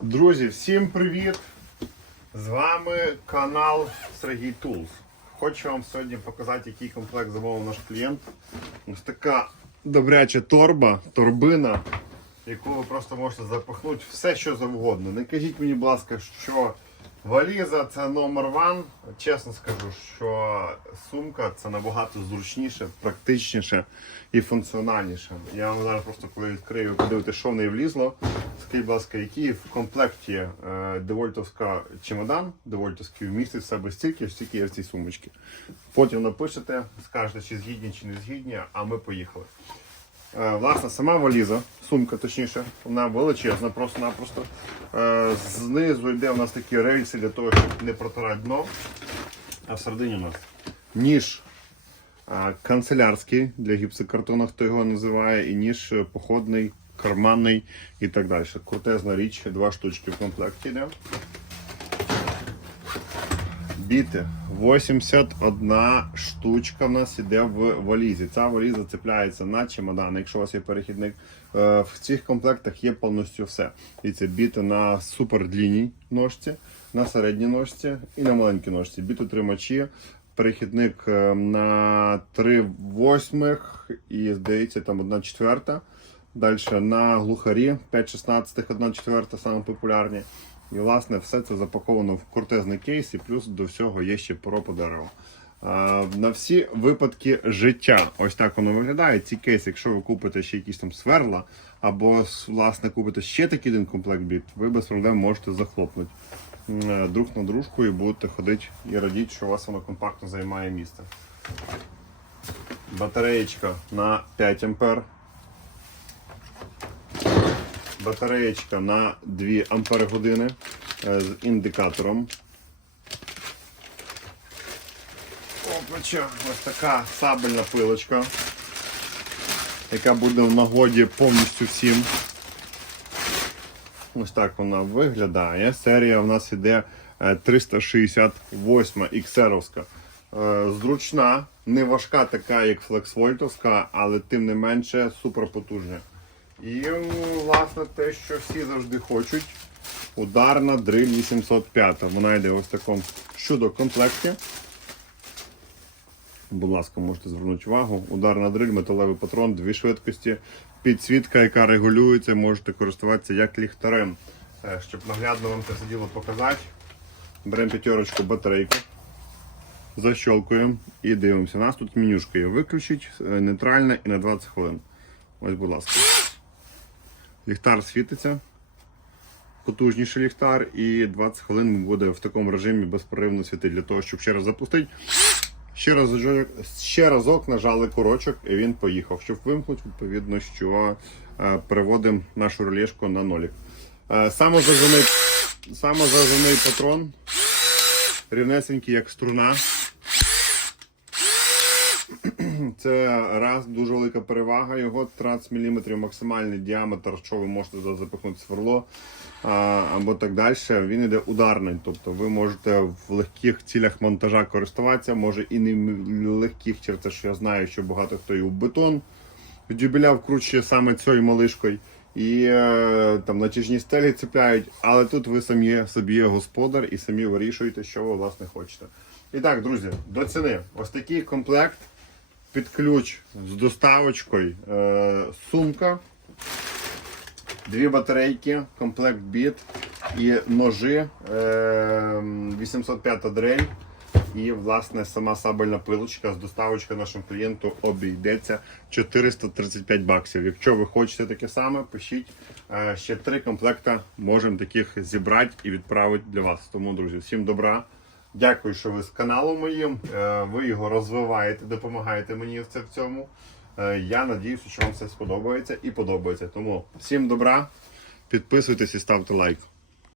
Друзі, всім привіт! З вами канал Сергій Тулс. Хочу вам сьогодні показати, який комплект замовив наш клієнт. Ось така добряча торба, торбина, яку ви просто можете запахнути все, що завгодно. Не кажіть мені, будь ласка, що валіза це номер ван. Чесно скажу, що сумка це набагато зручніше, практичніше і функціональніше. Я вам зараз просто коли відкрию, подивитися, що в неї влізло. Скажіть, будь ласка, який в комплекті е, девольтовська чемодан, девольтовський вмістить в себе стільки, стільки є в цій сумочці. Потім напишете, скажете, чи згідні, чи не згідні, а ми поїхали. Е, Власне, сама валіза, сумка точніше, вона величезна, просто-напросто. Е, Знизу йде у нас такі рельси для того, щоб не протирати дно. А всередині у нас ніж е, канцелярський для гіпсокартону, хто його називає, і ніж походний, карманний і так далі. Крутезна річ, два штучки в комплекті йде. Біти. 81 штучка в нас іде в валізі. Ця валіза цепляється на чемодан. Якщо у вас є перехідник, Е, в цих комплектах є повністю все. І це біти на супердлінній ножці, на середній ножці і на маленькій ножці. Бітотримачі, перехідник е, на 3 восьмих і, здається, там 1 четверта. Далі на глухарі 5-16, 1 четверта, саме популярні. І власне все це запаковано в крутезний кейс, і плюс до всього є ще поро по. На всі випадки життя. Ось так воно виглядає. Ці кейси, якщо ви купите ще якісь там сверла, або власне купите ще такий один комплект біт, ви без проблем можете захлопнути е, друг на дружку і будете ходити і радіти, що у вас воно компактно займає місце. Батареєчка на 5 ампер. Батареєчка на 2 ампер години е, з індикатором. Ось така сабельна пилочка, яка буде в нагоді повністю всім. Ось так вона виглядає. Серія в нас іде е, 368 XR. Зручна, не важка така, як флексвольтовська, але тим не менше суперпотужна. І власне те, що всі завжди хочуть. Ударна дриль 805. Вона йде ось в такому чудо комплекті. Будь ласка, можете звернути увагу. Ударна дриль, металевий патрон, дві швидкості, підсвітка, яка регулюється, можете користуватися як ліхтарем. Е, Щоб наглядно вам це все діло показати. Беремо п'ятерочку батарейку, защелкуємо і дивимося. У нас тут менюшка є. Виключить, е, нейтральна і на 20 хвилин. Ось, будь ласка. Ліхтар світиться. Потужніший ліхтар, і 20 хвилин буде в такому режимі безперервно світити для того, щоб ще раз запустити. Ще разок, ще разок нажали курочок і він поїхав. Щоб вимкнути, відповідно, що е, переводимо нашу релешку на нолік. Е, самозажений, самозажений патрон, рівнесенький, як струна. Це раз дуже велика перевага. Його 13 мм максимальний діаметр, що ви можете запихнути сверло або так далі. Він йде ударний. Тобто ви можете в легких цілях монтажа користуватися, може і не легких через те, що я знаю, що багато хто і в бетон дюбеля вкручує саме цією малишкою. І е, там натяжні стелі цепляють, але тут ви самі собі господар і самі вирішуєте, що ви власне хочете. І так, друзі, до ціни. Ось такий комплект під ключ з доставочкою, е, сумка, дві батарейки, комплект біт і ножи, е, 805 дрель. І, власне, сама сабельна пилочка з доставочкою нашому клієнту обійдеться 435 баксів. Якщо ви хочете таке саме, пишіть. Е, Ще три комплекта можемо таких зібрати і відправити для вас. Тому, друзі, всім добра. Дякую, що ви з каналом моїм. Е, Ви його розвиваєте, допомагаєте мені в цьому. Е, Я надіюся, що вам все сподобається і подобається. Тому всім добра, підписуйтесь і ставте лайк.